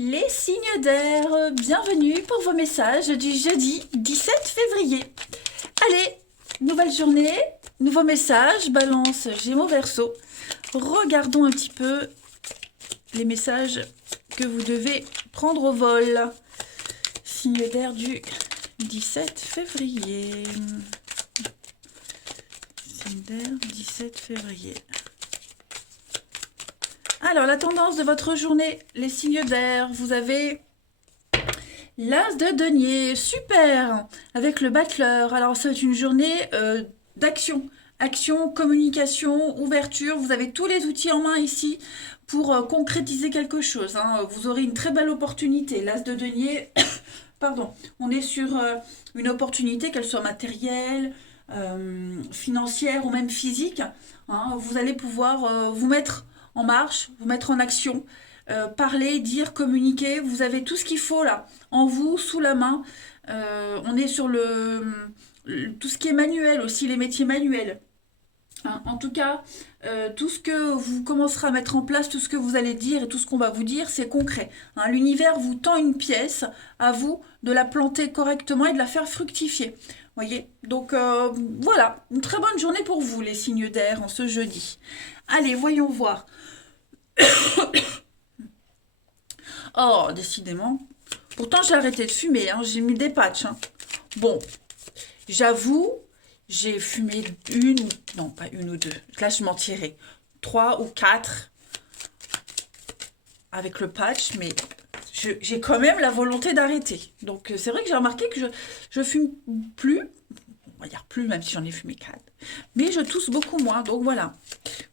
Les signes d'air, bienvenue pour vos messages du jeudi 17 février. Allez, nouvelle journée, nouveau message, Balance, Gémeaux, Verseau. Regardons un petit peu les messages que vous devez prendre au vol. Signe d'air du 17 février. Signe d'air 17 février. Alors, la tendance de votre journée, les signes d'air, vous avez l'as de denier, super, avec le battleur. Alors, c'est une journée d'action, action, communication, ouverture. Vous avez tous les outils en main ici pour concrétiser quelque chose, hein. Vous aurez une très belle opportunité. L'as de denier, pardon, on est sur une opportunité, qu'elle soit matérielle, financière ou même physique, hein. Vous allez pouvoir vous mettre en marche, vous mettre en action, parler, dire, communiquer. Vous avez tout ce qu'il faut là, en vous, sous la main. On est sur tout ce qui est manuel aussi, les métiers manuels. Hein. En tout cas, tout ce que vous commencerez à mettre en place, tout ce que vous allez dire et tout ce qu'on va vous dire, c'est concret. Hein. L'univers vous tend une pièce, à vous de la planter correctement et de la faire fructifier. Voyez. Donc voilà, une très bonne journée pour vous, les signes d'air, en ce jeudi. Allez, voyons voir. Oh, décidément. Pourtant, j'ai arrêté de fumer, hein. J'ai mis des patchs, hein. Bon, j'avoue, j'ai fumé non, pas une ou deux. Là, je m'en tirais. 3 ou 4 avec le patch, mais j'ai quand même la volonté d'arrêter. Donc, c'est vrai que j'ai remarqué que je fume plus. On va dire plus, même si j'en ai fumé 4. Mais je tousse beaucoup moins. Donc, voilà.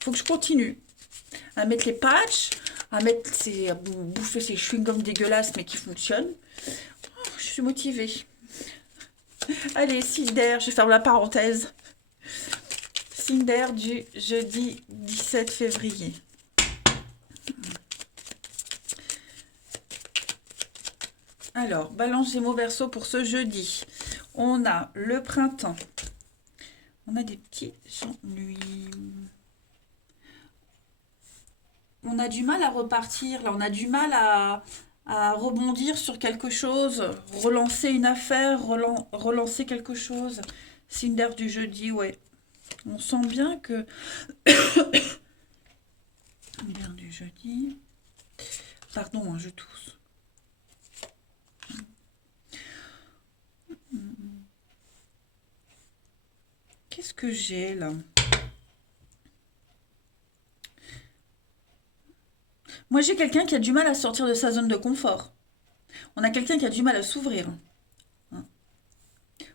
Faut que je continue à mettre les patchs, à bouffer ces chewing-gums dégueulasses, mais qui fonctionnent. Oh, je suis motivée. Allez, signe d'air, je ferme la parenthèse. Signe d'air du jeudi 17 février. Alors, Balance, Gémeaux, Verseau pour ce jeudi. On a le printemps. On a des petits ennuis. On a du mal à repartir, là, on a du mal à rebondir sur quelque chose, relancer une affaire, relancer quelque chose. Signe d'air du jeudi, ouais. On sent bien que... D'air du jeudi... Pardon, hein, je tousse. Qu'est-ce que j'ai, là? Moi, j'ai quelqu'un qui a du mal à sortir de sa zone de confort. On a quelqu'un qui a du mal à s'ouvrir.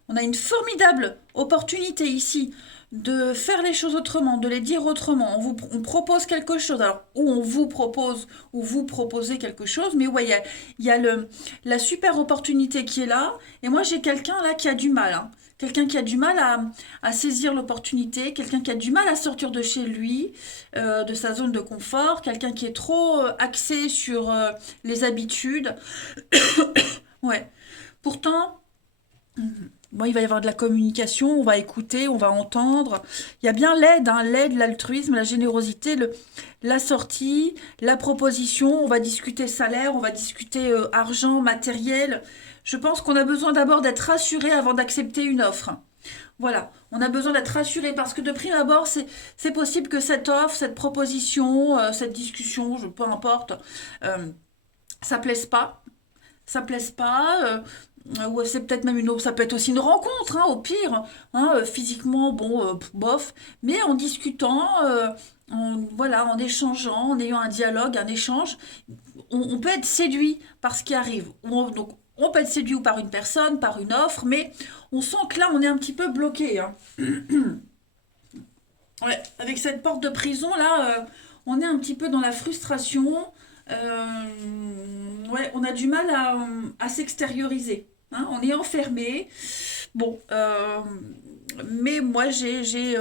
On a une formidable opportunité ici de faire les choses autrement, de les dire autrement. On propose quelque chose, alors ou on vous propose, ou vous proposez quelque chose, mais ouais, il y a la super opportunité qui est là, et moi j'ai quelqu'un là qui a du mal, hein. Quelqu'un qui a du mal à saisir l'opportunité, quelqu'un qui a du mal à sortir de chez lui, de sa zone de confort, quelqu'un qui est trop axé sur les habitudes. Ouais. Pourtant, bon, il va y avoir de la communication, on va écouter, on va entendre. Il y a bien l'aide, hein, l'aide, l'altruisme, la générosité, la sortie, la proposition. On va discuter salaire, on va discuter argent, matériel. Je pense qu'on a besoin d'abord d'être rassuré avant d'accepter une offre. Voilà, on a besoin d'être rassuré parce que de prime abord, c'est possible que cette offre, cette proposition, cette discussion, peu importe, euh, ça plaise pas. Ça plaise pas. Ouais, c'est peut-être même ça peut être aussi une rencontre, hein, au pire, hein, physiquement, bon, bof, mais en discutant, voilà, en échangeant, en ayant un dialogue, un échange, on peut être séduit par ce qui arrive. Donc, on peut être séduit ou par une personne, par une offre, mais on sent que là, on est un petit peu bloqué, hein. Ouais, avec cette porte de prison, là, on est un petit peu dans la frustration. Ouais, on a du mal à s'extérioriser, hein. On est enfermé. Bon, mais moi, j'ai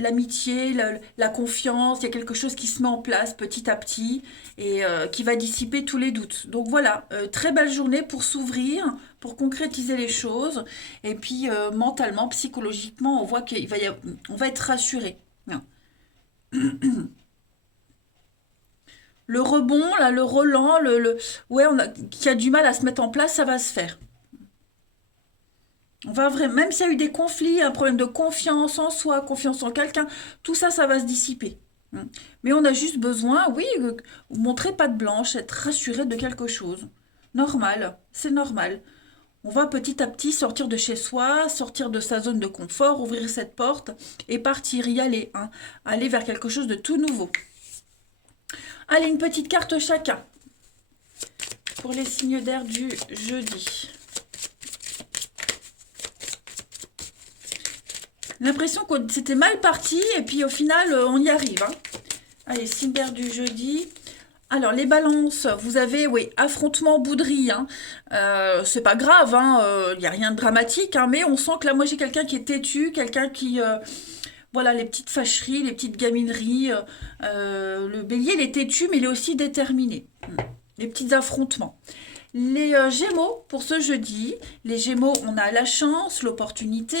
l'amitié, la confiance. Il y a quelque chose qui se met en place petit à petit et qui va dissiper tous les doutes. Donc voilà, très belle journée pour s'ouvrir, pour concrétiser les choses. Et puis, mentalement, psychologiquement, on voit on va être rassuré. Hein. Le rebond, là, le relent, ouais, qui a du mal à se mettre en place, ça va se faire. On va vraiment, même s'il y a eu des conflits, un problème de confiance en soi, confiance en quelqu'un, tout ça, ça va se dissiper. Mais on a juste besoin, oui, montrer patte blanche, être rassuré de quelque chose. Normal, c'est normal. On va petit à petit sortir de chez soi, sortir de sa zone de confort, ouvrir cette porte et partir y aller, hein. Aller vers quelque chose de tout nouveau. Allez, une petite carte chacun pour les signes d'air du jeudi. L'impression que c'était mal parti et puis au final on y arrive, hein. Allez, signe d'air du jeudi. Alors les balances, vous avez, oui, affrontement, bouderie, hein. C'est pas grave, hein, il n'y a rien de dramatique, hein, mais on sent que là, moi j'ai quelqu'un qui est têtu, quelqu'un qui, voilà, les petites fâcheries, les petites gamineries. Le bélier, il est têtu, mais il est aussi déterminé. Les petits affrontements. Les Gémeaux, pour ce jeudi, les Gémeaux, on a la chance, l'opportunité,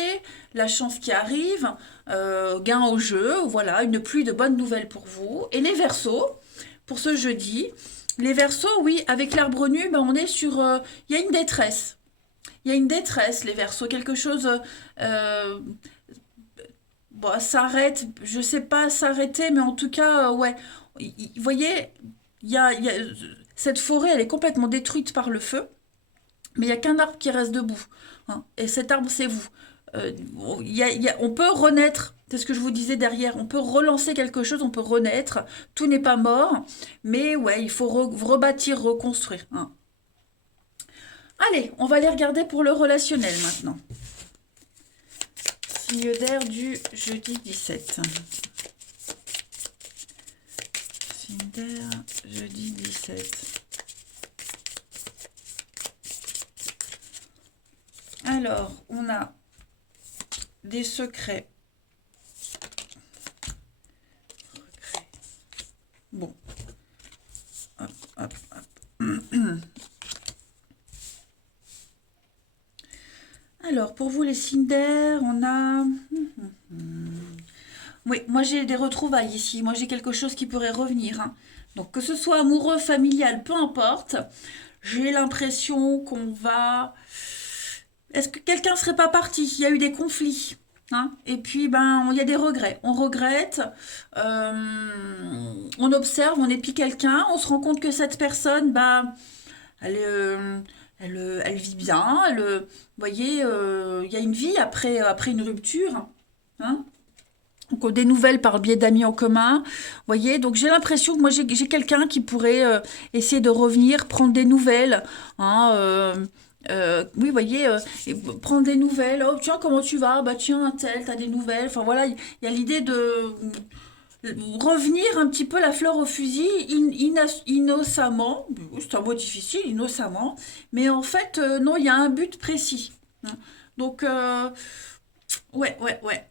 la chance qui arrive, gain au jeu, voilà, une pluie de bonnes nouvelles pour vous. Et les Verseaux, pour ce jeudi, les Verseaux, oui, avec l'arbre nu, ben, on est sur... Il y a une détresse. Il y a une détresse, les Verseaux, quelque chose... bon, s'arrête, je sais pas s'arrêter, mais en tout cas, ouais. Vous voyez, il y a cette forêt, elle est complètement détruite par le feu, mais il n'y a qu'un arbre qui reste debout, hein. Et cet arbre, c'est vous. On peut renaître, c'est ce que je vous disais derrière, on peut relancer quelque chose, on peut renaître, tout n'est pas mort, mais ouais, il faut rebâtir, reconstruire, hein. Allez, on va aller regarder pour le relationnel maintenant. Signe d'air du jeudi 17. Signe d'air, jeudi 17. Alors, on a des secrets. Bon. Hop, hop, hop. Alors, pour vous, les signes d'air, on a... Oui, moi j'ai des retrouvailles ici. Moi j'ai quelque chose qui pourrait revenir, hein. Donc, que ce soit amoureux, familial, peu importe, j'ai l'impression qu'on va... Est-ce que quelqu'un serait pas parti? Il y a eu des conflits, hein. Et puis, ben, il y a des regrets. On regrette, euh, on observe, on épie quelqu'un, on se rend compte que cette personne, ben, elle, elle vit bien, vous voyez, il y a une vie après une rupture, hein. Donc, des nouvelles par le biais d'amis en commun, vous voyez. Donc, j'ai l'impression que moi, j'ai quelqu'un qui pourrait essayer de revenir, prendre des nouvelles, hein, oui, vous voyez, et prendre des nouvelles. Oh, tiens, comment tu vas? Bah, tiens, un tel, t'as des nouvelles. Enfin, voilà, il y a l'idée de revenir un petit peu la fleur au fusil, innocemment. C'est un mot difficile, innocemment. Mais en fait, non, il y a un but précis, hein. Donc, ouais, ouais, ouais.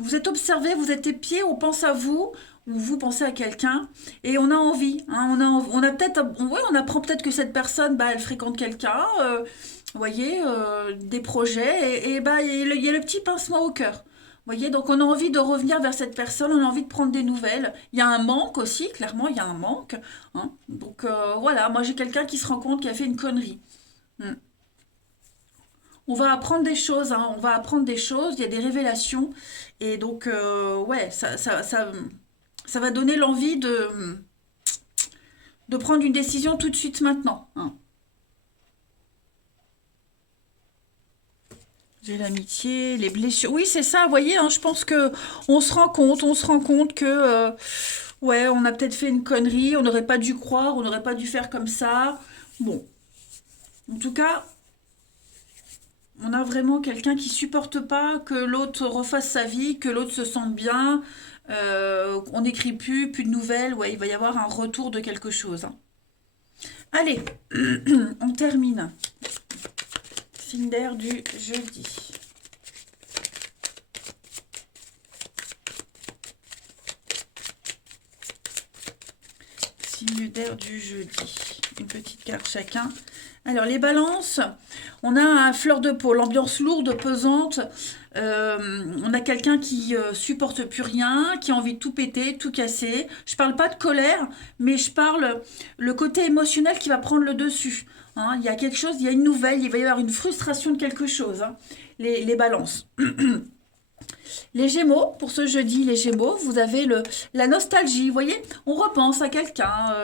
Vous êtes observé, vous êtes épié, on pense à vous, ou vous pensez à quelqu'un, et on a envie, hein, on a peut-être, ouais, on apprend peut-être que cette personne, bah, elle fréquente quelqu'un, vous voyez, des projets, et bah, il y a le petit pincement au cœur. Vous voyez, donc on a envie de revenir vers cette personne, on a envie de prendre des nouvelles. Il y a un manque aussi, clairement, il y a un manque, hein. Donc voilà, moi j'ai quelqu'un qui se rend compte qu'il a fait une connerie. Hmm. On va apprendre des choses, hein, on va apprendre des choses, il y a des révélations. Et donc, ouais, ça va donner l'envie de prendre une décision tout de suite maintenant, hein. J'ai l'amitié, les blessures. Oui, c'est ça, vous voyez, hein, je pense que on se rend compte que, ouais, on a peut-être fait une connerie, on n'aurait pas dû croire, on n'aurait pas dû faire comme ça. Bon, en tout cas, on a vraiment quelqu'un qui supporte pas que l'autre refasse sa vie, que l'autre se sente bien, on n'écrit plus de nouvelles, ouais, il va y avoir un retour de quelque chose, hein. Allez, on termine. Signe d'air du jeudi. Signe d'air du jeudi. Une petite carte chacun. Alors, les balances, on a un fleur de peau, l'ambiance lourde, pesante. On a quelqu'un qui supporte plus rien, qui a envie de tout péter, tout casser. Je parle pas de colère, mais je parle le côté émotionnel qui va prendre le dessus. Hein. Il y a quelque chose, il y a une nouvelle, il va y avoir une frustration de quelque chose. Hein. Les balances. Les Gémeaux, pour ce jeudi, les Gémeaux, vous avez la nostalgie, vous voyez, on repense à quelqu'un,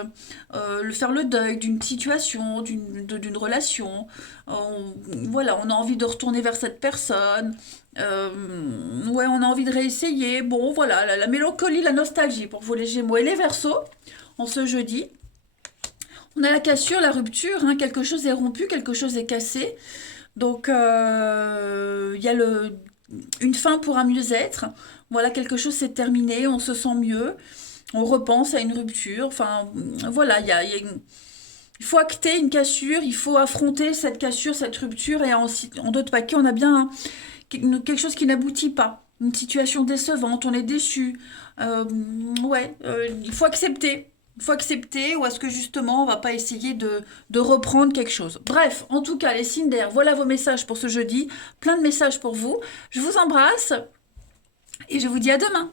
le faire le deuil d'une situation, d'une relation, voilà, on a envie de retourner vers cette personne, ouais, on a envie de réessayer, bon, voilà, la mélancolie, la nostalgie pour vous les Gémeaux. Et les Verseaux, en ce jeudi, on a la cassure, la rupture, hein, quelque chose est rompu, quelque chose est cassé, donc il y a une fin pour un mieux-être. Voilà, quelque chose s'est terminé, on se sent mieux, on repense à une rupture. Enfin, voilà, il faut acter une cassure, il faut affronter cette cassure, cette rupture. Et en d'autres paquets, on a bien quelque chose qui n'aboutit pas. Une situation décevante, on est déçu. Ouais, il faut accepter. Il faut accepter, ou est-ce que justement on va pas essayer de reprendre quelque chose. Bref, en tout cas, les signes d'air, voilà vos messages pour ce jeudi. Plein de messages pour vous. Je vous embrasse et je vous dis à demain.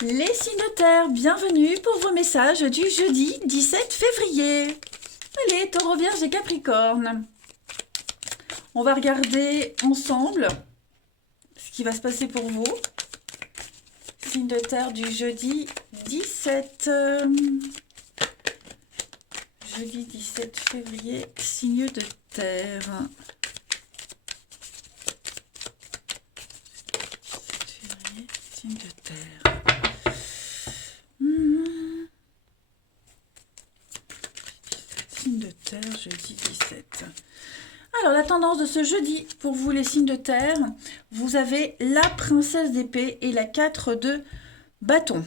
Les signes de terre, bienvenue pour vos messages du jeudi 17 février. Allez, Taureau, Vierge et Capricorne. On va regarder ensemble ce qui va se passer pour vous. Signe de terre du jeudi 17. Jeudi 17 février, signe de terre. 17 février, signe de terre. Signe de terre, jeudi 17. Alors, la tendance de ce jeudi, pour vous les signes de terre, vous avez la princesse d'épée et la 4 de bâton.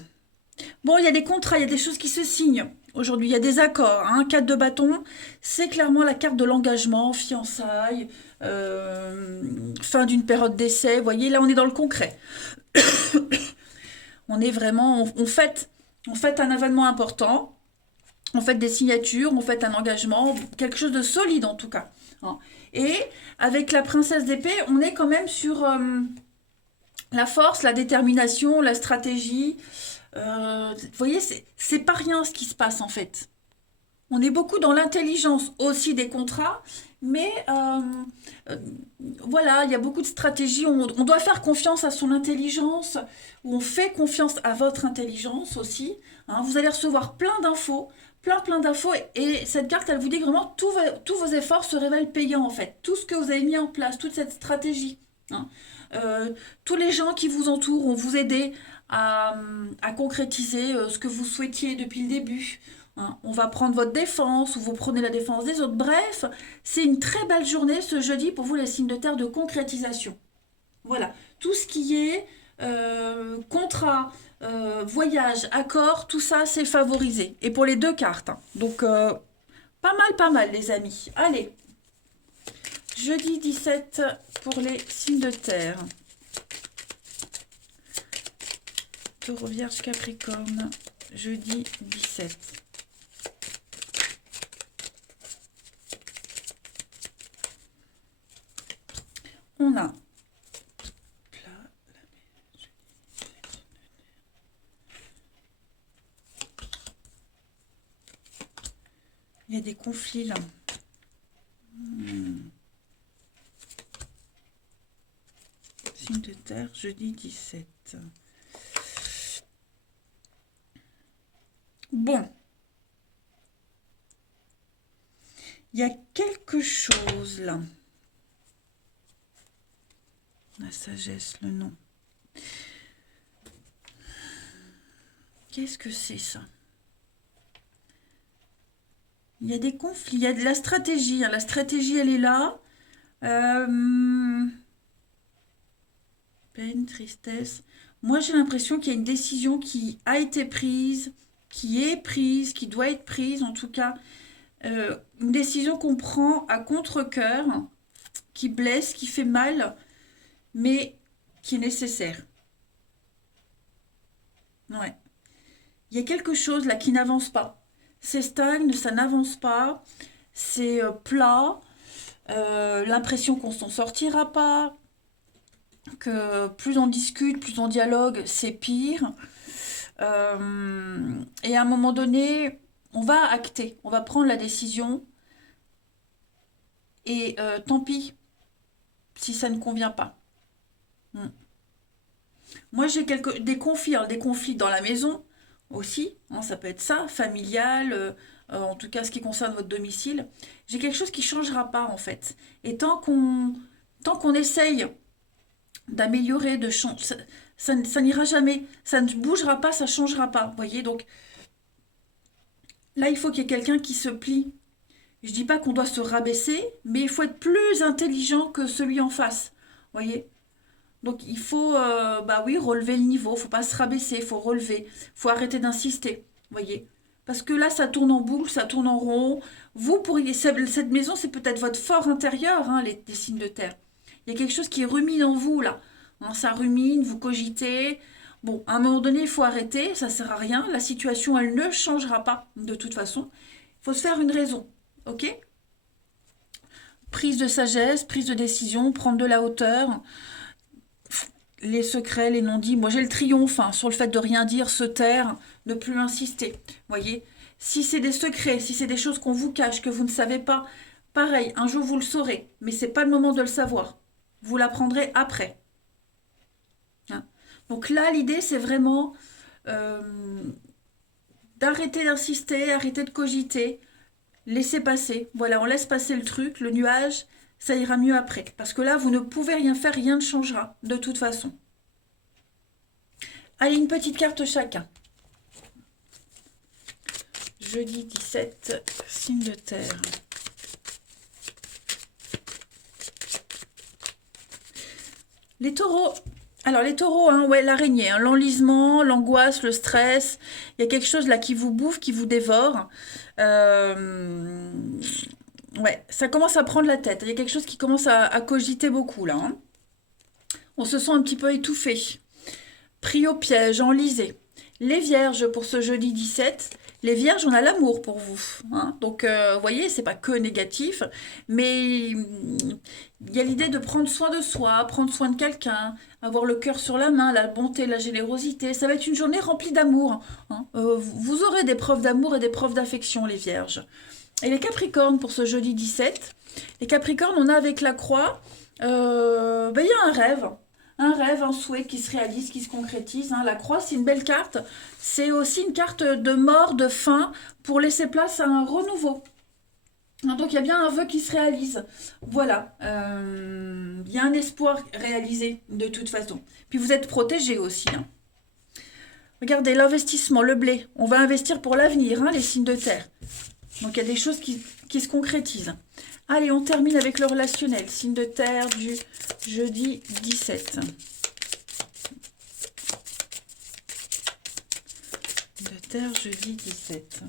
Bon, il y a des contrats, il y a des choses qui se signent. Aujourd'hui, il y a des accords. Hein. 4 de bâton, c'est clairement la carte de l'engagement, fiançailles, fin d'une période d'essai. Vous voyez, là, on est dans le concret. On est vraiment, on fête un événement important, on fait des signatures, on fait un engagement, quelque chose de solide en tout cas. Hein. Et avec la princesse d'épée, on est quand même sur la force, la détermination, la stratégie. Vous voyez, c'est pas rien ce qui se passe en fait. On est beaucoup dans l'intelligence aussi des contrats, mais voilà, il y a beaucoup de stratégies. On doit faire confiance à son intelligence, ou on fait confiance à votre intelligence aussi. Hein. Vous allez recevoir plein d'infos, plein d'infos, et cette carte, elle vous dit que vraiment tous vos efforts se révèlent payants en fait. Tout ce que vous avez mis en place, toute cette stratégie. Hein. Tous les gens qui vous entourent vont vous aider à concrétiser ce que vous souhaitiez depuis le début. Hein. On va prendre votre défense ou vous prenez la défense des autres. Bref, c'est une très belle journée ce jeudi pour vous les signes de terre de concrétisation. Voilà, tout ce qui est contrat, voyage, accord, tout ça c'est favorisé. Et pour les deux cartes. Hein. Donc pas mal les amis. Allez, jeudi 17 pour les signes de terre. Taureau, Vierge, Capricorne, jeudi 17. On a il y a des conflits là. Signe de terre, jeudi 17. Bon. Il y a quelque chose là. La sagesse, le nom. Qu'est-ce que c'est ça? Il y a des conflits, il y a de la stratégie. Hein. La stratégie, elle est là. Peine, tristesse. Moi, j'ai l'impression qu'il y a une décision qui a été prise, qui est prise, qui doit être prise, en tout cas. Une décision qu'on prend à contre-cœur, qui blesse, qui fait mal, mais qui est nécessaire. Ouais. Il y a quelque chose là qui n'avance pas. C'est stagne, ça n'avance pas, c'est plat. l'impression qu'on s'en sortira pas, que plus on discute, plus on dialogue, c'est pire. Et à un moment donné, on va acter, on va prendre la décision, et tant pis si ça ne convient pas. Mm. Moi, j'ai des conflits dans la maison aussi, hein, ça peut être ça, familial, en tout cas ce qui concerne votre domicile. J'ai quelque chose qui ne changera pas en fait. Et tant qu'on essaye d'améliorer, ça n'ira jamais, ça ne bougera pas, ça ne changera pas. Vous voyez, donc là, il faut qu'il y ait quelqu'un qui se plie. Je dis pas qu'on doit se rabaisser, mais il faut être plus intelligent que celui en face. Vous voyez? Donc il faut, bah oui, relever le niveau. Faut pas se rabaisser, faut relever. Faut arrêter d'insister. Vous voyez? Parce que là, ça tourne en boucle, ça tourne en rond. Vous pourriez, cette maison, c'est peut-être votre fort intérieur, hein, les signes de terre. Il y a quelque chose qui rumine en vous là. Hein, ça rumine, vous cogitez. Bon, à un moment donné, il faut arrêter, ça sert à rien. La situation, elle ne changera pas de toute façon. Il faut se faire une raison. Ok? Prise de sagesse, prise de décision, prendre de la hauteur, les secrets, les non-dits. Moi, j'ai le triomphe hein, sur le fait de rien dire, se taire, ne plus insister. Voyez, si c'est des secrets, si c'est des choses qu'on vous cache, que vous ne savez pas, pareil, un jour vous le saurez, mais c'est pas le moment de le savoir. Vous l'apprendrez après. Hein. Donc là, l'idée, c'est vraiment euh, d'arrêter d'insister, arrêter de cogiter, laisser passer. Voilà, on laisse passer le truc, le nuage, ça ira mieux après. Parce que là, vous ne pouvez rien faire, rien ne changera, de toute façon. Allez, une petite carte chacun. Jeudi 17, signe de terre. Les taureaux. Alors les taureaux, hein, ouais, l'araignée, hein, l'enlisement, l'angoisse, le stress. Il y a quelque chose là qui vous bouffe, qui vous dévore. Euh, Ouais, ça commence à prendre la tête. Il y a quelque chose qui commence à cogiter beaucoup là. Hein. On se sent un petit peu étouffé. Pris au piège, enlisé. Les vierges pour ce jeudi 17. Les vierges, on a l'amour pour vous. Hein. Donc, vous voyez, c'est pas que négatif, mais il y a l'idée de prendre soin de soi, prendre soin de quelqu'un, avoir le cœur sur la main, la bonté, la générosité. Ça va être une journée remplie d'amour. Hein. Vous aurez des preuves d'amour et des preuves d'affection, les vierges. Et les Capricornes pour ce jeudi 17. Les Capricornes, on a avec la croix, ben, il y a un rêve, un souhait qui se réalise, qui se concrétise. Hein. La croix, c'est une belle carte. C'est aussi une carte de mort, de fin, pour laisser place à un renouveau. Hein, donc il y a bien un vœu qui se réalise. Voilà. Il y a un espoir réalisé de toute façon. Puis vous êtes protégés aussi. Hein. Regardez, l'investissement, le blé. On va investir pour l'avenir, hein, les signes de terre. Donc il y a des choses qui se concrétisent. Allez, on termine avec le relationnel. Signe de terre du jeudi 17. Signe de terre, jeudi 17.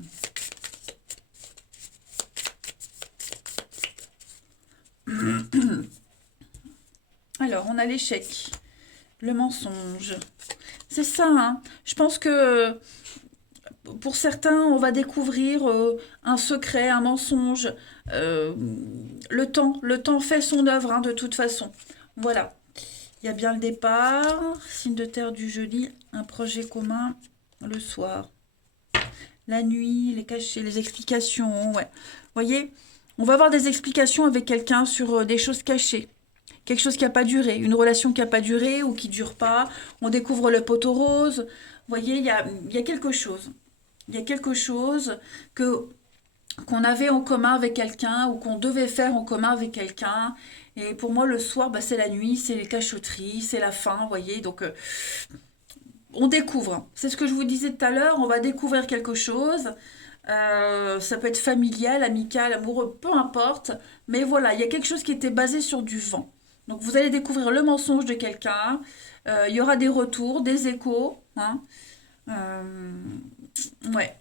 Alors, on a l'échec, le mensonge. C'est ça, hein. Je pense que pour certains, on va découvrir un secret, un mensonge. Euh, le temps fait son œuvre, hein, de toute façon. Voilà. Il y a bien le départ, signe de terre du jeudi, un projet commun le soir. La nuit, les cachets, les explications, ouais. Vous voyez, on va avoir des explications avec quelqu'un sur des choses cachées. Quelque chose qui n'a pas duré, une relation qui n'a pas duré ou qui ne dure pas. On découvre le poteau rose. Vous voyez, il y a quelque chose. Il y a quelque chose qu'on avait en commun avec quelqu'un ou qu'on devait faire en commun avec quelqu'un. Et pour moi, le soir, bah, c'est la nuit, c'est les cachotteries, c'est la fin, vous voyez. Donc, on découvre. C'est ce que je vous disais tout à l'heure, on va découvrir quelque chose. Ça peut être familial, amical, amoureux, peu importe. Mais voilà, il y a quelque chose qui était basé sur du vent. Donc, vous allez découvrir le mensonge de quelqu'un. Il y aura des retours, des échos. Hein. Euh, ouais.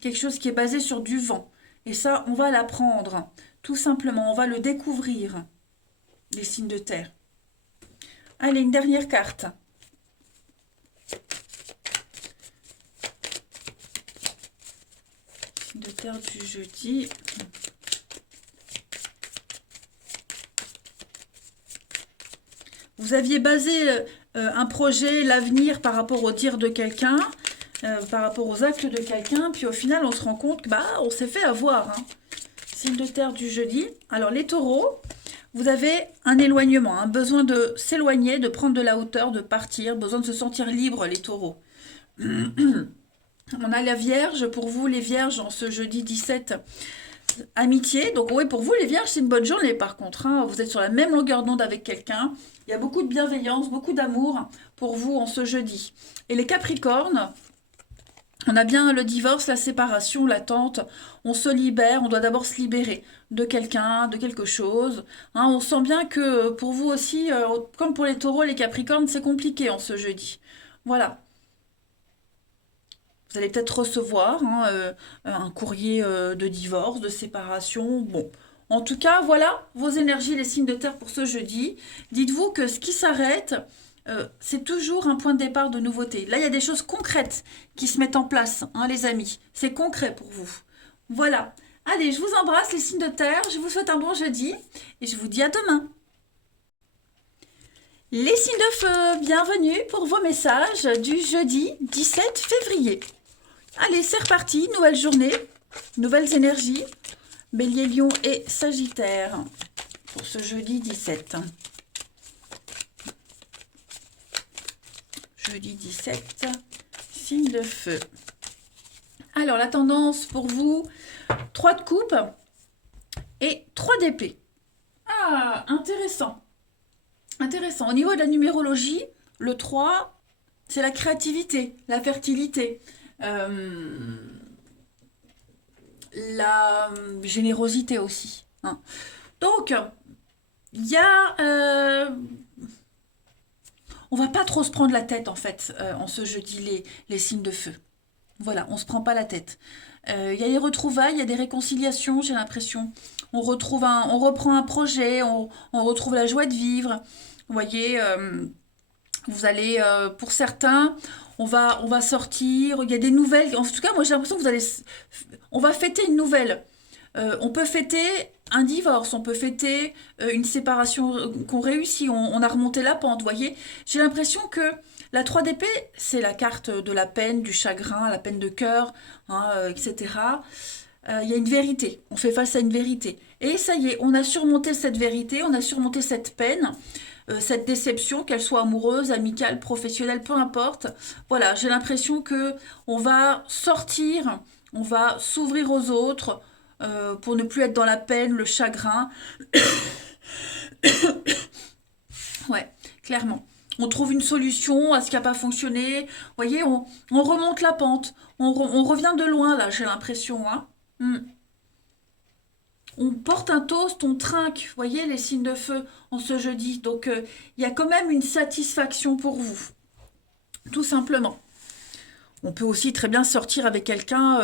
Quelque chose qui est basé sur du vent. Et ça, on va l'apprendre. Tout simplement, on va le découvrir. Les signes de terre. Allez, une dernière carte. Signe de terre du jeudi. Vous aviez basé un projet, l'avenir par rapport au dire de quelqu'un, par rapport aux actes de quelqu'un, puis au final on se rend compte que bah on s'est fait avoir, hein. Signe de terre du jeudi. Alors les taureaux, vous avez un éloignement, un besoin de s'éloigner, de prendre de la hauteur, de partir, besoin de se sentir libre, les taureaux. On a la Vierge, pour vous les Vierges, en ce jeudi 17, amitié. Donc oui, pour vous les Vierges, c'est une bonne journée par contre, hein. Vous êtes sur la même longueur d'onde avec quelqu'un. Il y a beaucoup de bienveillance, beaucoup d'amour pour vous en ce jeudi. Et les Capricornes, on a bien le divorce, la séparation, l'attente. On se libère, on doit d'abord se libérer de quelqu'un, de quelque chose, hein. On sent bien que pour vous aussi, comme pour les taureaux, les capricornes, c'est compliqué en ce jeudi. Voilà. Vous allez peut-être recevoir, hein, un courrier de divorce, de séparation. Bon. En tout cas, voilà vos énergies, les signes de terre pour ce jeudi. Dites-vous que ce qui s'arrête, c'est toujours un point de départ de nouveauté. Là, il y a des choses concrètes qui se mettent en place, hein, les amis. C'est concret pour vous. Voilà. Allez, je vous embrasse, les signes de terre. Je vous souhaite un bon jeudi et je vous dis à demain. Les signes de feu, bienvenue pour vos messages du jeudi 17 février. Allez, c'est reparti, nouvelle journée, nouvelles énergies. Bélier, Lion et Sagittaire pour ce jeudi 17. Jeudi 17, signe de feu. Alors, la tendance pour vous, 3 de coupe et 3 d'épée. Ah, intéressant. Intéressant. Au niveau de la numérologie, le 3, c'est la créativité, la fertilité, la générosité aussi, hein. Donc, il y a... on va pas trop se prendre la tête, en fait, en ce jeudi, les signes de feu. Voilà, on se prend pas la tête. Il y a des retrouvailles, il y a des réconciliations, j'ai l'impression. On reprend un projet, on retrouve la joie de vivre. Vous voyez, vous allez, pour certains, on va sortir, il y a des nouvelles. En tout cas, moi j'ai l'impression que on va fêter une nouvelle. On peut fêter un divorce, on peut fêter une séparation qu'on réussit, on a remonté la pente, vous voyez. J'ai l'impression que la 3 d'épée, c'est la carte de la peine, du chagrin, la peine de cœur, hein, etc. Il y a une vérité, on fait face à une vérité. Et ça y est, on a surmonté cette vérité, on a surmonté cette peine, cette déception, qu'elle soit amoureuse, amicale, professionnelle, peu importe. Voilà, j'ai l'impression que on va sortir, on va s'ouvrir aux autres pour ne plus être dans la peine, le chagrin. Ouais, clairement. On trouve une solution à ce qui n'a pas fonctionné. Vous voyez, on remonte la pente. On revient de loin, là, j'ai l'impression, hein. Hmm. On porte un toast, on trinque, vous voyez, les signes de feu en ce jeudi. Donc, il y a quand même une satisfaction pour vous, tout simplement. On peut aussi très bien sortir avec quelqu'un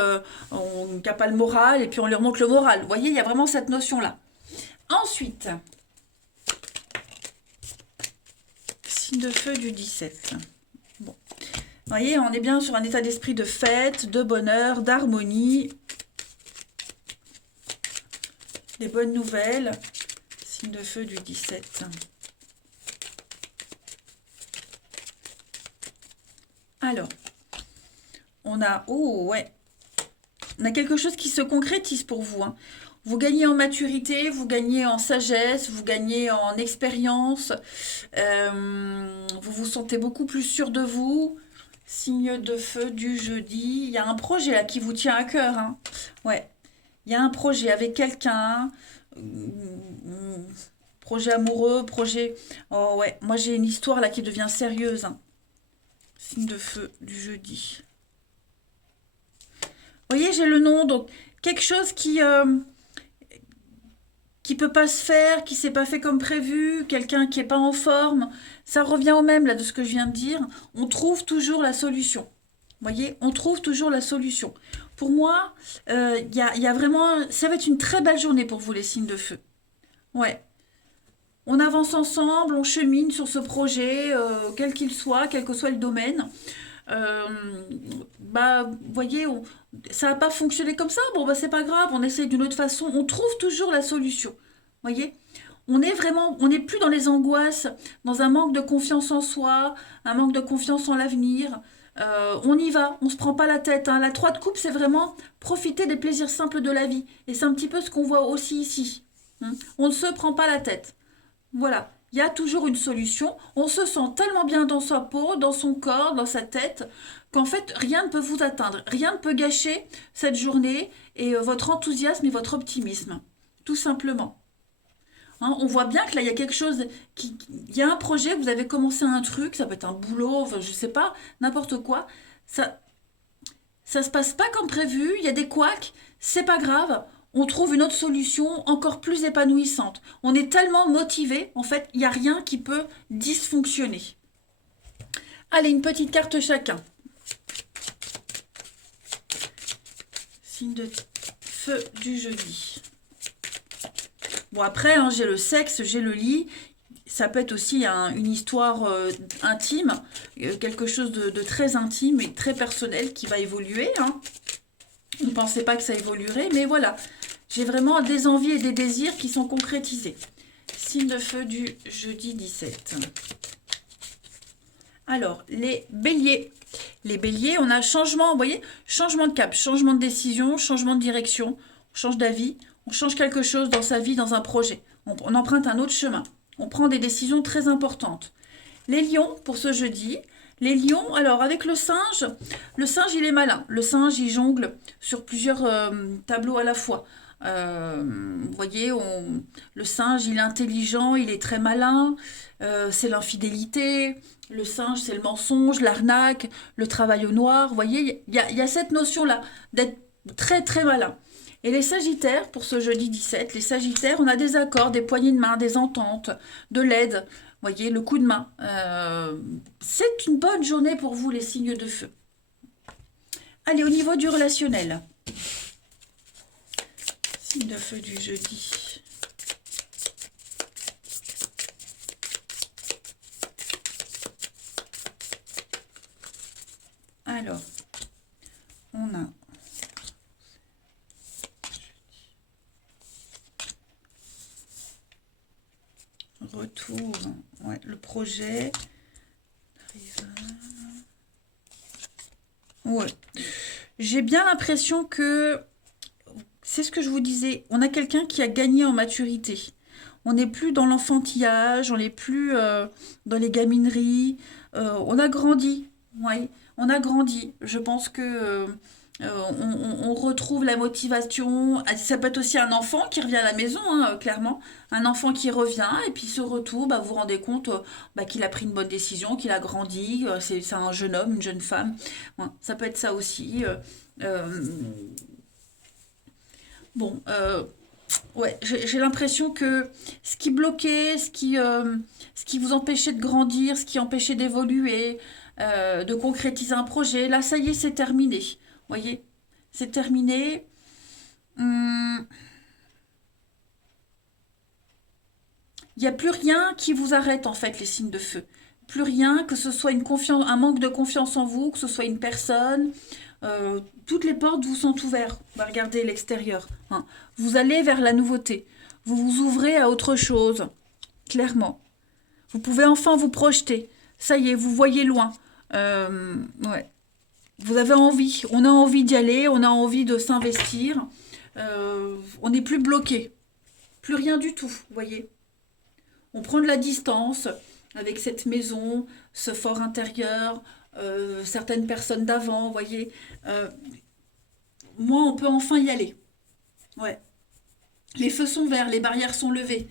qui n'a pas le moral et puis on lui remonte le moral. Vous voyez, il y a vraiment cette notion-là. Ensuite, signe de feu du 17. Bon. Vous voyez, on est bien sur un état d'esprit de fête, de bonheur, d'harmonie. Des bonnes nouvelles. Signe de feu du 17. Alors, on a... Oh, ouais. On a quelque chose qui se concrétise pour vous, hein. Vous gagnez en maturité, vous gagnez en sagesse, vous gagnez en expérience. Vous vous sentez beaucoup plus sûr de vous. Signe de feu du jeudi. Il y a un projet là qui vous tient à cœur, hein. Ouais. Il y a un projet avec quelqu'un. Projet amoureux, projet... Oh ouais, moi j'ai une histoire là qui devient sérieuse, hein. Signe de feu du jeudi. Vous voyez, j'ai le nom, donc quelque chose qui peut pas se faire, qui s'est pas fait comme prévu, quelqu'un qui est pas en forme, ça revient au même là de ce que je viens de dire. On trouve toujours la solution. Vous voyez, on trouve toujours la solution. Pour moi, il y a vraiment, ça va être une très belle journée pour vous les signes de feu. Ouais. On avance ensemble, on chemine sur ce projet, quel qu'il soit, quel que soit le domaine. Euh, Bah, vous voyez, ça n'a pas fonctionné comme ça. Bon, bah, c'est pas grave, on essaye d'une autre façon. On trouve toujours la solution. Vous voyez, On est vraiment, on n'est plus dans les angoisses, dans un manque de confiance en soi, un manque de confiance en l'avenir. On y va, on se prend pas la tête, hein. La 3 de coupe, c'est vraiment profiter des plaisirs simples de la vie. Et c'est un petit peu ce qu'on voit aussi ici, hein. On ne se prend pas la tête. Voilà, il y a toujours une solution. On se sent tellement bien dans sa peau, dans son corps, dans sa tête, qu'en fait, rien ne peut vous atteindre. Rien ne peut gâcher cette journée et votre enthousiasme et votre optimisme. Tout simplement. Hein, on voit bien que là, il y a quelque chose, il y a un projet, vous avez commencé un truc, ça peut être un boulot, enfin, je sais pas, n'importe quoi. Ça, ça se passe pas comme prévu, il y a des couacs, c'est pas grave. On trouve une autre solution encore plus épanouissante. On est tellement motivé, en fait, il n'y a rien qui peut dysfonctionner. Allez, une petite carte chacun. Signe de feu du jeudi. Bon, après, hein, j'ai le sexe, j'ai le lit. Ça peut être aussi une histoire intime, quelque chose de très intime et très personnel qui va évoluer, hein. On ne pensait pas que ça évoluerait, mais voilà. J'ai vraiment des envies et des désirs qui sont concrétisés. Signe de feu du jeudi 17. Alors, les béliers. Les béliers, on a changement, vous voyez, changement de cap, changement de décision, changement de direction, on change d'avis, on change quelque chose dans sa vie, dans un projet. On emprunte un autre chemin. On prend des décisions très importantes. Les lions, pour ce jeudi. Les lions, alors avec le singe il est malin. Le singe, il jongle sur plusieurs tableaux à la fois. Vous voyez, le singe, il est intelligent, il est très malin. C'est l'infidélité. Le singe, c'est le mensonge, l'arnaque, le travail au noir. Vous voyez, il y a cette notion-là d'être très très malin. Et les sagittaires, pour ce jeudi 17, les sagittaires, on a des accords, des poignées de main, des ententes, de l'aide. Vous voyez, le coup de main. C'est une bonne journée pour vous, les signes de feu. Allez, au niveau du relationnel. Signe de feu du jeudi. Alors, on a retour, ouais, le projet. Ouais. J'ai bien l'impression que c'est ce que je vous disais. On a quelqu'un qui a gagné en maturité. On n'est plus dans l'enfantillage, on n'est plus dans les gamineries. On a grandi. Ouais, on a grandi. Je pense que on retrouve la motivation. Ah, ça peut être aussi un enfant qui revient à la maison, hein, clairement. Un enfant qui revient et puis ce retour, bah, vous vous rendez compte bah, qu'il a pris une bonne décision, qu'il a grandi. C'est un jeune homme, une jeune femme. Ouais, ça peut être ça aussi. Euh, bon, ouais, j'ai l'impression que ce qui bloquait, ce qui vous empêchait de grandir, ce qui empêchait d'évoluer, de concrétiser un projet, là, ça y est, c'est terminé. Vous voyez, c'est terminé. Hum, Il n'y a plus rien qui vous arrête, en fait, les signes de feu. Plus rien, que ce soit une confiance, un manque de confiance en vous, que ce soit une personne. Toutes les portes vous sont ouvertes. On va regarder l'extérieur, hein. Vous allez vers la nouveauté. Vous vous ouvrez à autre chose, clairement. Vous pouvez enfin vous projeter. Ça y est, vous voyez loin. Ouais. Vous avez envie. On a envie d'y aller. On a envie de s'investir. On n'est plus bloqué. Plus rien du tout, vous voyez. On prend de la distance avec cette maison, ce fort intérieur, certaines personnes d'avant, vous voyez. Euh, Moi, on peut enfin y aller. Ouais. Les feux sont verts, les barrières sont levées.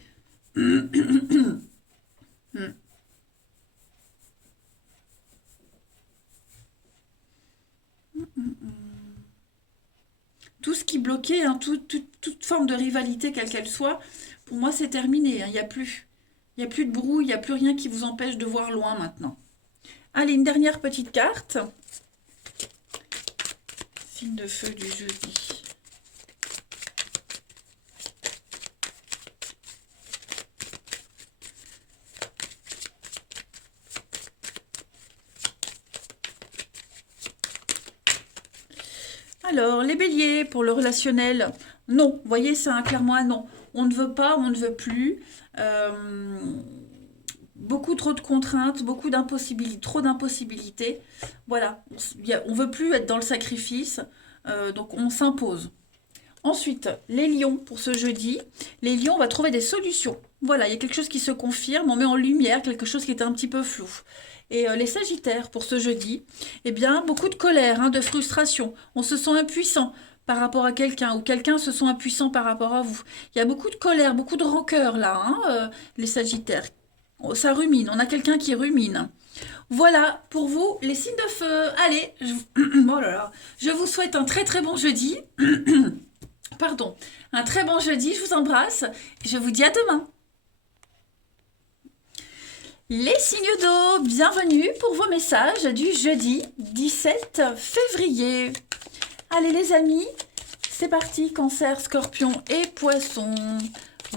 Tout ce qui bloquait, hein, toute forme de rivalité, quelle qu'elle soit, pour moi, c'est terminé, hein. Il n'y a plus. Il n'y a plus de brouille, il n'y a plus rien qui vous empêche de voir loin maintenant. Allez, une dernière petite carte. Signe de feu du jeudi. Alors, les béliers, pour le relationnel, non. Vous voyez, c'est clairement un non. On ne veut pas, on ne veut plus. euh, beaucoup trop de contraintes, beaucoup d'impossibilités, trop d'impossibilités. Voilà, on veut plus être dans le sacrifice, donc on s'impose. Ensuite, les lions pour ce jeudi. Les lions, on va trouver des solutions. Voilà, il y a quelque chose qui se confirme, on met en lumière quelque chose qui était un petit peu flou. Et les sagittaires pour ce jeudi, eh bien, beaucoup de colère, hein, de frustration. On se sent impuissant par rapport à quelqu'un ou quelqu'un se sent impuissant par rapport à vous. Il y a beaucoup de colère, beaucoup de rancœur là, hein, les sagittaires. Oh, ça rumine, on a quelqu'un qui rumine. Voilà pour vous les signes de feu. Allez, oh là là, je vous souhaite un très très bon jeudi. Pardon, un très bon jeudi, je vous embrasse et je vous dis à demain. Les signes d'eau, bienvenue pour vos messages du jeudi 17 février. Allez les amis, c'est parti, cancer, scorpion et poisson.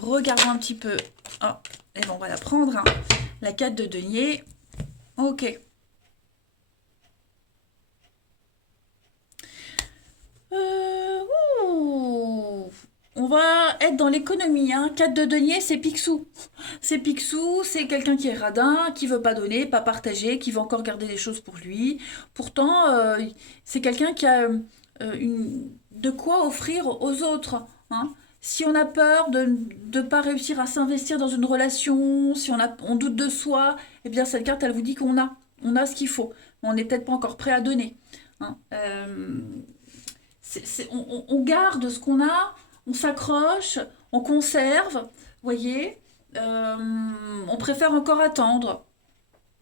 Regardons un petit peu. Oh, et bon, on va la prendre, hein. La 4 de denier. Ok. Ouh. On va être dans l'économie, hein. 4 de denier, c'est Picsou. C'est Picsou, c'est quelqu'un qui est radin, qui veut pas donner, pas partager, qui veut encore garder des choses pour lui. Pourtant, c'est quelqu'un qui a de quoi offrir aux autres, hein. Si on a peur de ne pas réussir à s'investir dans une relation, si on doute de soi, eh bien cette carte, elle vous dit on a ce qu'il faut. Mais on n'est peut-être pas encore prêt à donner, hein. On garde ce qu'on a, on s'accroche, on conserve, voyez. Euh, on préfère encore attendre,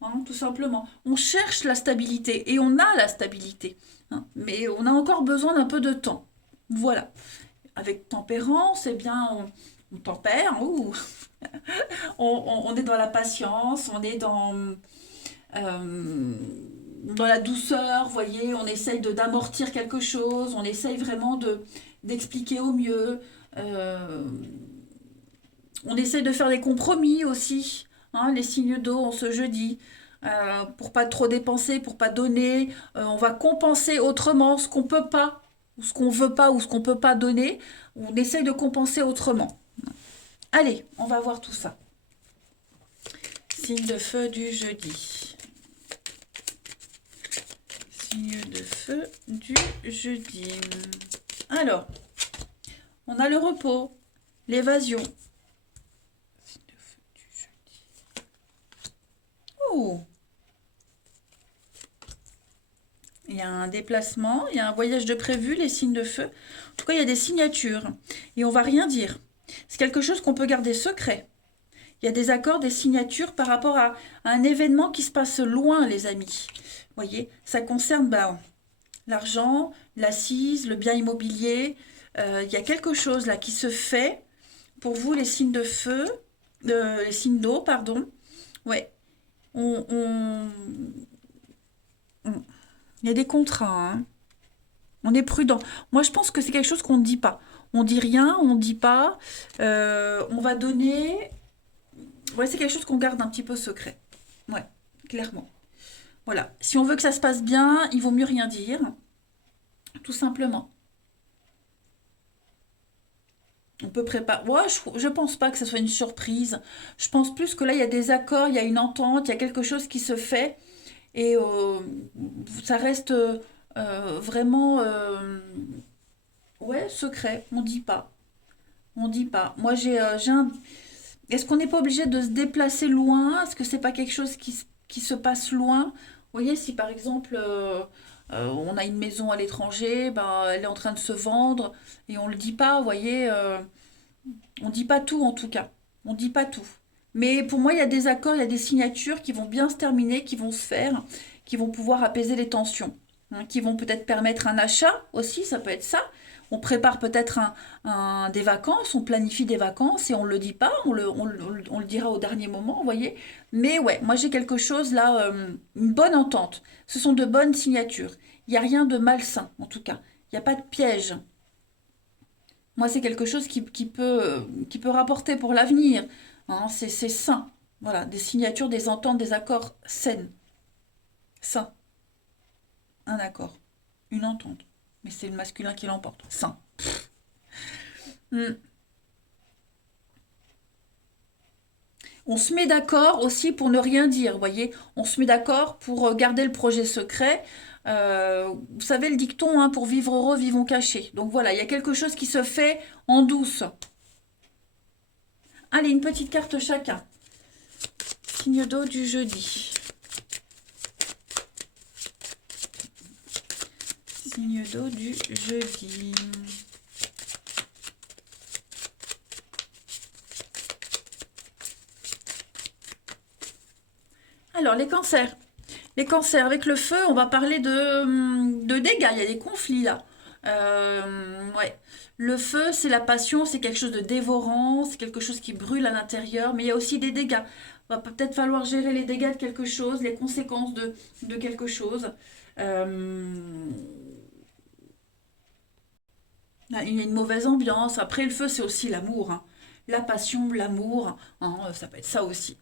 hein, tout simplement. On cherche la stabilité et on a la stabilité, hein, mais on a encore besoin d'un peu de temps. Voilà. Avec tempérance, eh bien, on tempère, ouh. On est dans la patience, on est euh, dans la douceur, voyez, on essaye d'amortir quelque chose, on essaye vraiment d'expliquer au mieux. Euh, on essaye de faire des compromis aussi, hein, les signes d'eau en ce jeudi. Pour pas trop dépenser, pour pas donner, on va compenser autrement ce qu'on peut pas, ou ce qu'on veut pas, ou ce qu'on peut pas donner. On essaye de compenser autrement. Allez, on va voir tout ça. Signe de feu du jeudi. Signe de feu du jeudi. Alors, on a le repos, l'évasion. Signe de feu du jeudi. Oh, il y a un déplacement, il y a un voyage de prévu, les signes de feu. En tout cas, il y a des signatures. Et on va rien dire. C'est quelque chose qu'on peut garder secret. Il y a des accords, des signatures par rapport à un événement qui se passe loin, les amis. Vous voyez, ça concerne l'argent, l'assise, le bien immobilier. Il y a quelque chose là qui se fait pour vous, les signes de feu, les signes d'eau, pardon. Ouais, on, on- on- il y a des contrats, hein. On est prudent. Moi, je pense que c'est quelque chose qu'on ne dit pas. On dit rien, on ne dit pas. On va donner. Ouais, c'est quelque chose qu'on garde un petit peu secret. Ouais, clairement. Voilà. Si on veut que ça se passe bien, il vaut mieux rien dire, tout simplement. On peut préparer. Ouais, je pense pas que ce soit une surprise. Je pense plus que là, il y a des accords, il y a une entente, il y a quelque chose qui se fait et ça reste vraiment ouais, secret. On dit pas. On dit pas. Moi, j'ai un. Est-ce qu'on n'est pas obligé de se déplacer loin? Est-ce que c'est pas quelque chose qui se passe loin? Vous voyez, si par exemple on a une maison à l'étranger, ben, elle est en train de se vendre et on le dit pas, vous voyez, on dit pas tout en tout cas. On dit pas tout. Mais pour moi, il y a des accords, il y a des signatures qui vont bien se terminer, qui vont se faire, qui vont pouvoir apaiser les tensions, hein, qui vont peut-être permettre un achat aussi, ça peut être ça. On prépare peut-être des vacances, on planifie des vacances et on ne le dit pas, on le dira au dernier moment, vous voyez. Mais ouais, moi j'ai quelque chose là, une bonne entente. Ce sont de bonnes signatures. Il n'y a rien de malsain en tout cas. Il n'y a pas de piège. Moi, c'est quelque chose qui peut rapporter pour l'avenir, hein. C'est sain. Voilà, des signatures, des ententes, des accords sains. Sain. Un accord. Une entente. Mais c'est le masculin qui l'emporte. Sain. Hmm. On se met d'accord aussi pour ne rien dire, vous voyez. On se met d'accord pour garder le projet secret. Vous savez le dicton, hein, pour vivre heureux, vivons cachés. Donc voilà, il y a quelque chose qui se fait en douce. Allez, une petite carte chacun. Signe d'eau du jeudi. Signe d'eau du jeudi. Alors, les cancers. Les cancers, avec le feu, on va parler de dégâts. Il y a des conflits là. Ouais. Le feu, c'est la passion, c'est quelque chose de dévorant, c'est quelque chose qui brûle à l'intérieur, mais il y a aussi des dégâts. Va peut-être falloir gérer les dégâts de quelque chose, les conséquences de quelque chose. Euh, il y a une mauvaise ambiance. Après, le feu, c'est aussi l'amour, hein. La passion, l'amour, hein, ça peut être ça aussi.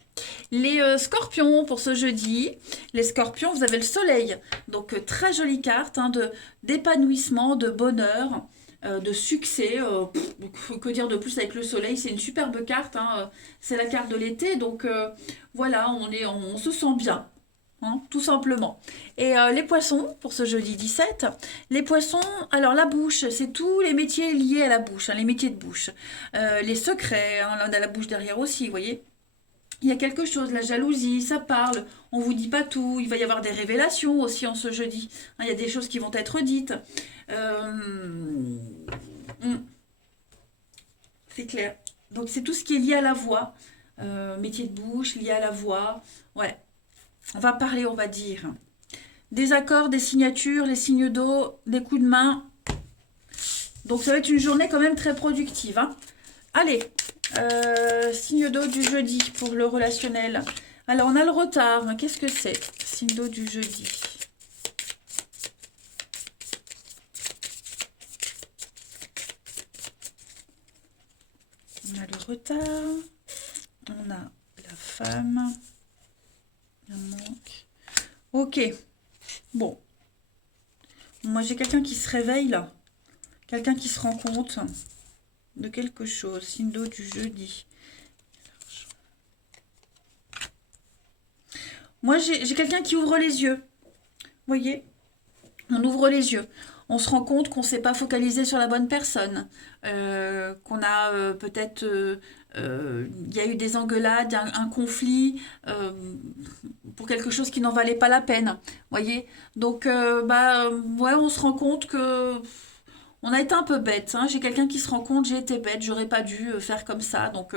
Les scorpions pour ce jeudi. Les scorpions, vous avez le soleil. Donc, très jolie carte, hein, d'épanouissement, de bonheur, de succès. Que dire de plus avec le soleil? C'est une superbe carte, hein, c'est la carte de l'été. Donc, voilà, on se sent bien, hein, tout simplement. Et les poissons, pour ce jeudi 17, les poissons, alors la bouche, c'est tous les métiers liés à la bouche, hein, les métiers de bouche. Les secrets, hein, là, on a la bouche derrière aussi, vous voyez. Il y a quelque chose, la jalousie, ça parle, on vous dit pas tout, il va y avoir des révélations aussi en ce jeudi. Hein, il y a des choses qui vont être dites. Euh, hmm, c'est clair. Donc c'est tout ce qui est lié à la voix, métier de bouche, lié à la voix. Ouais, on va parler, on va dire. Des accords, des signatures, les signes d'eau, des coups de main. Donc ça va être une journée quand même très productive, hein. Allez, signe d'eau du jeudi pour le relationnel. Alors on a le retard. Qu'est-ce que c'est? Signe d'eau du jeudi. On a le retard. On a la femme. Il manque. Ok. Bon. Moi j'ai quelqu'un qui se réveille là. Quelqu'un qui se rend compte de quelque chose. Signe d'eau du jeudi. Moi, j'ai quelqu'un qui ouvre les yeux. Vous voyez? On ouvre les yeux. On se rend compte qu'on ne s'est pas focalisé sur la bonne personne. Qu'on a peut-être... il y a eu des engueulades, un conflit pour quelque chose qui n'en valait pas la peine. Vous voyez? Donc, ouais, on se rend compte que on a été un peu bête, hein. J'ai quelqu'un qui se rend compte, j'ai été bête, j'aurais pas dû faire comme ça. Donc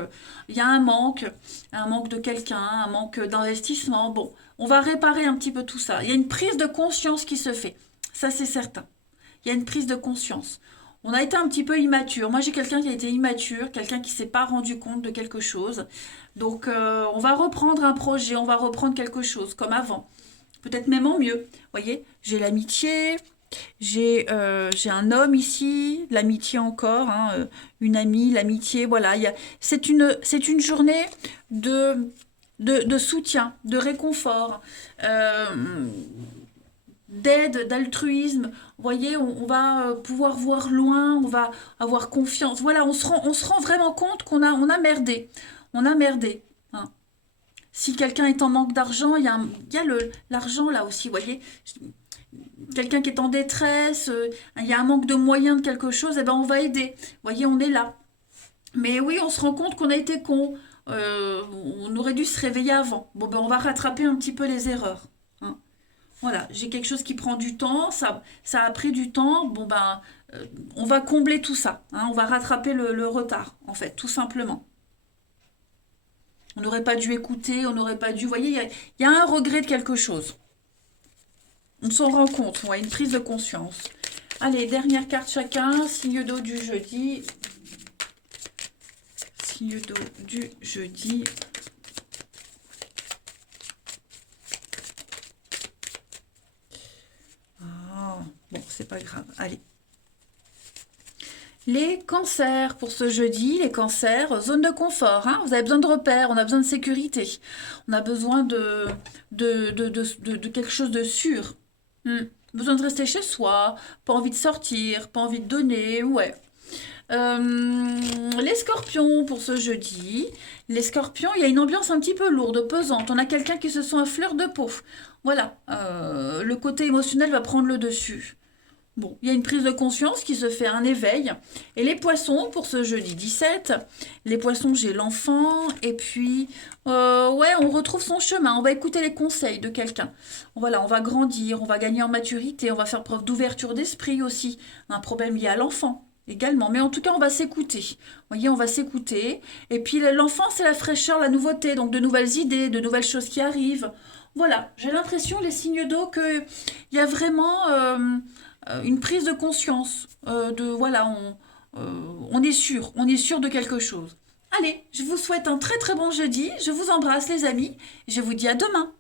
il y a un manque de quelqu'un, un manque d'investissement. Bon, on va réparer un petit peu tout ça. Il y a une prise de conscience qui se fait. Ça, c'est certain. Il y a une prise de conscience. On a été un petit peu immature. Moi, j'ai quelqu'un qui a été immature, quelqu'un qui s'est pas rendu compte de quelque chose. Donc, on va reprendre un projet, on va reprendre quelque chose comme avant. Peut-être même en mieux. Vous voyez, j'ai l'amitié, j'ai un homme ici, l'amitié encore, hein, une amie, l'amitié, voilà. C'est une journée de, de soutien, de réconfort, euh, d'aide, d'altruisme. Vous voyez, on va pouvoir voir loin, on va avoir confiance. Voilà, on se rend vraiment compte on a merdé. On a merdé, hein. Si quelqu'un est en manque d'argent, il y a l'argent là aussi, vous voyez. Quelqu'un qui est en détresse, il y a un manque de moyens de quelque chose, eh ben on va aider. Vous voyez, on est là. Mais oui, on se rend compte qu'on a été con. On aurait dû se réveiller avant. Bon, ben on va rattraper un petit peu les erreurs, hein. Voilà, j'ai quelque chose qui prend du temps, ça a pris du temps. Bon, ben, on va combler tout ça, hein. On va rattraper le retard, en fait, tout simplement. On n'aurait pas dû écouter, on n'aurait pas dû... Vous voyez, il y a un regret de quelque chose. On s'en rend compte, ouais, une prise de conscience. Allez, dernière carte chacun. Signe d'eau du jeudi. Signe d'eau du jeudi. Ah, bon, c'est pas grave. Allez. Les cancers pour ce jeudi, les cancers, zone de confort, hein. Vous avez besoin de repères, on a besoin de sécurité, on a besoin de quelque chose de sûr. Hmm. Besoin de rester chez soi, pas envie de sortir, pas envie de donner, ouais. Les scorpions pour ce jeudi. Les scorpions, il y a une ambiance un petit peu lourde, pesante. On a quelqu'un qui se sent à fleur de peau. Voilà, le côté émotionnel va prendre le dessus. Bon, il y a une prise de conscience qui se fait, un éveil. Et les poissons, pour ce jeudi 17, les poissons, j'ai l'enfant, et puis, ouais, on retrouve son chemin, on va écouter les conseils de quelqu'un. Voilà, on va grandir, on va gagner en maturité, on va faire preuve d'ouverture d'esprit aussi. Un problème lié à l'enfant également, mais en tout cas, on va s'écouter. Vous voyez, on va s'écouter. Et puis, l'enfant, c'est la fraîcheur, la nouveauté, donc de nouvelles idées, de nouvelles choses qui arrivent. Voilà, j'ai l'impression, les signes d'eau, qu'il y a vraiment une prise de conscience de voilà, on est sûr de quelque chose. Allez, je vous souhaite un très très bon jeudi, je vous embrasse les amis, je vous dis à demain.